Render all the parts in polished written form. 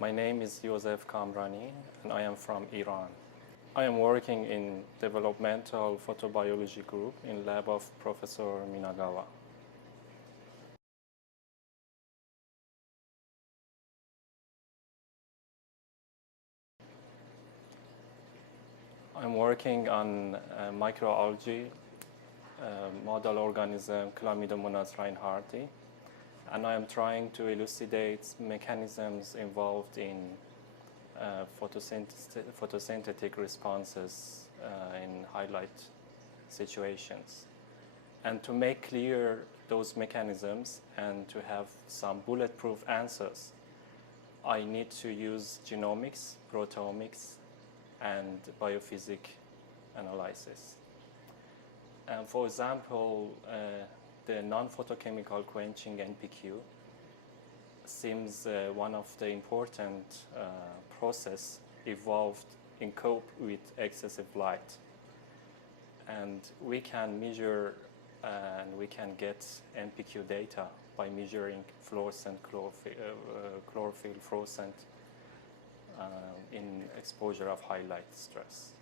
My name is Yosef Kamrani, and I am from Iran. I am working in developmental photobiology group in lab of Professor Minagawa. I'm working on microalgae, model organism Chlamydomonas reinhardti, and I am trying to elucidate mechanisms involved in photosynthetic responses in highlight situations. And to make clear those mechanisms and to have some bulletproof answers, I need to use genomics, proteomics, and biophysics analysis. And for example, the non-photochemical quenching NPQ seems one of the important process evolved in cope with excessive light. And we can measure and we can get NPQ data by measuring fluorescent chlorophyll fluorescent in exposure of highlight stress.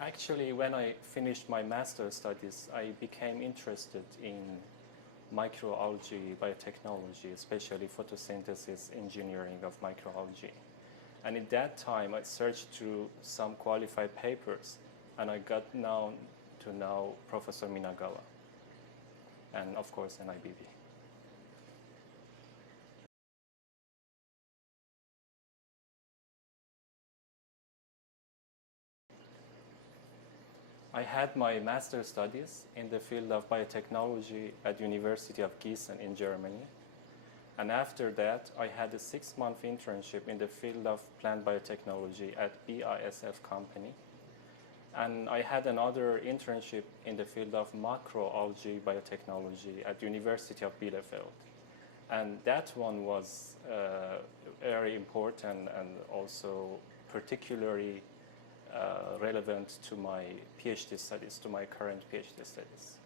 Actually, when I finished my master's studies, I became interested in microalgae biotechnology, especially photosynthesis engineering of microalgae. And at that time, I searched through some qualified papers, and I got to know Professor Minagawa, and of course, NIBB. I had my master's studies in the field of biotechnology at University of Gießen in Germany. And after that, I had a 6-month internship in the field of plant biotechnology at BASF company. And I had another internship in the field of macroalgae biotechnology at University of Bielefeld. And that one was very important and also particularly relevant to my PhD studies, to my current PhD studies.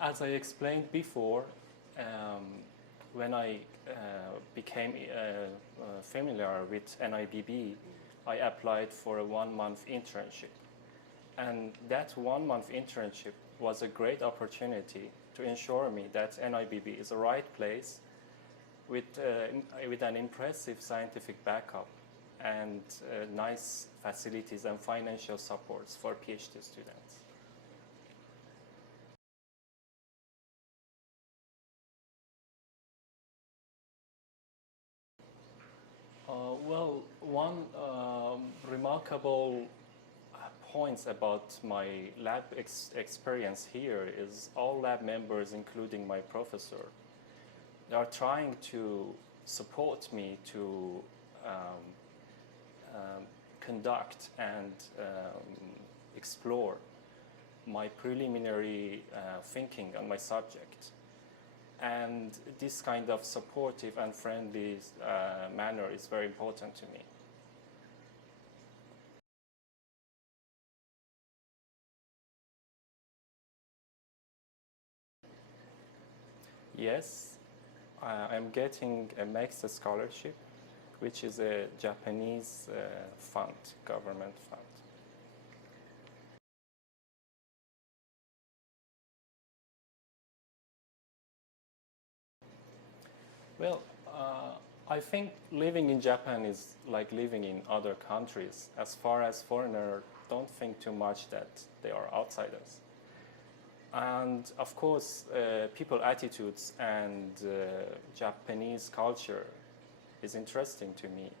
As I explained before, when I became familiar with NIBB, I applied for a 1-month internship. And that 1-month internship was a great opportunity to ensure me that NIBB is the right place with an impressive scientific backup and nice facilities and financial supports for PhD students. Well, one remarkable points about my lab experience here is all lab members, including my professor, they are trying to support me to conduct and explore my preliminary thinking on my subject. And this kind of supportive and friendly manner is very important to me. Yes, I'm getting a Max scholarship, which is a Japanese fund, government fund. Well, I think living in Japan is like living in other countries. As far as foreigners don't think too much that they are outsiders. And of course, people attitudes and Japanese culture is interesting to me,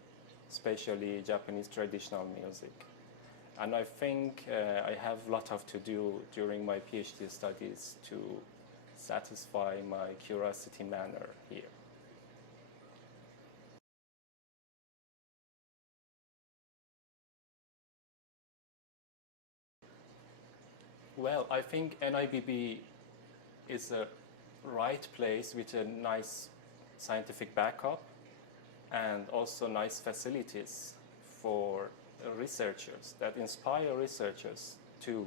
especially Japanese traditional music. And I think I have a lot of to do during my PhD studies to satisfy my curiosity manner here. Well, I think NIBB is a right place with a nice scientific backup and also nice facilities for researchers that inspire researchers to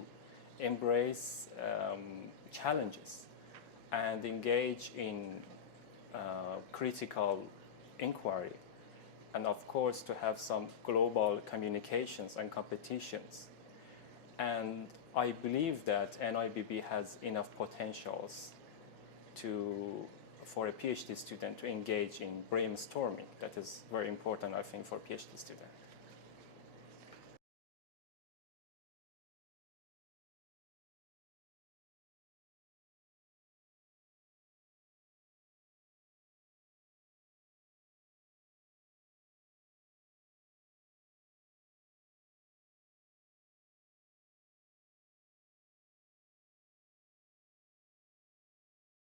embrace challenges and engage in critical inquiry, and of course to have some global communications and competitions. And I believe that NIBB has enough potentials for a PhD student to engage in brainstorming. That is very important, I think, for a PhD student.